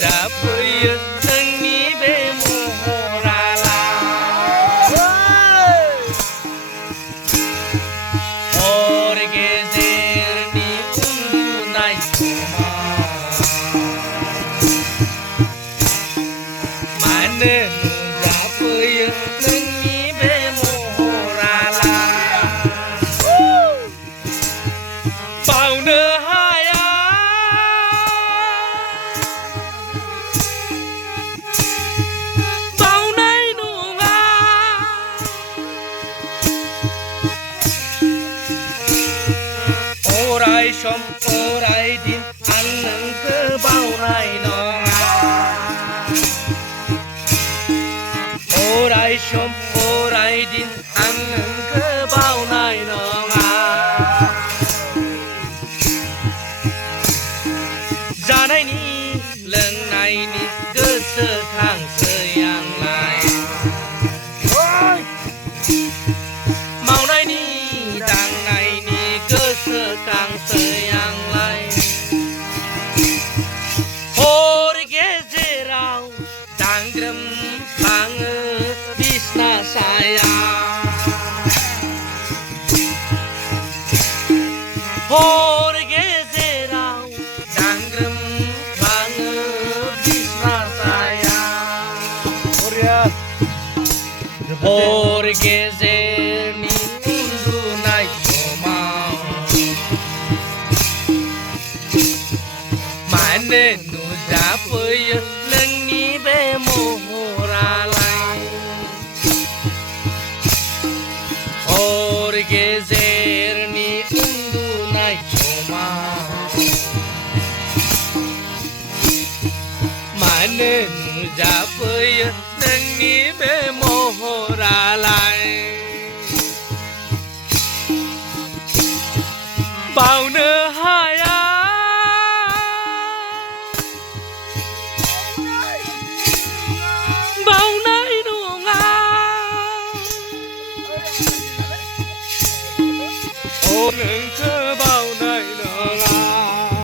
नुजाफैयो नोंनि बे महरालाय हर गेजेरनि उन्दुनाय मानो नुजाफैयो नोंनि बे महरालाय बावनो हाया बावनाय नङा अराय सम अराय दिन आं नोंखौ बावनाय नङा अराय सम अराय दिन आं नोंखौ बावनाय नङा जानायनि लोंनायनि गोसोखांसै आंलाय मावनायनि दांनायनि गोसोखांसै आंलाय हर गेजेराव दांग्रोमखाङो बिसना साया हर गेजेराव दांग्रोमखाङो बिसना साया हर गेजेरनि उन्दुनाय समाव मानो नुजाफैयो नोंनि बे महरालाय हर गेजेरनि उन्दुनाय समाव मानो नुजाफैयो नोंनि बे महरालाय बावनो हाया बावनाय नङा अ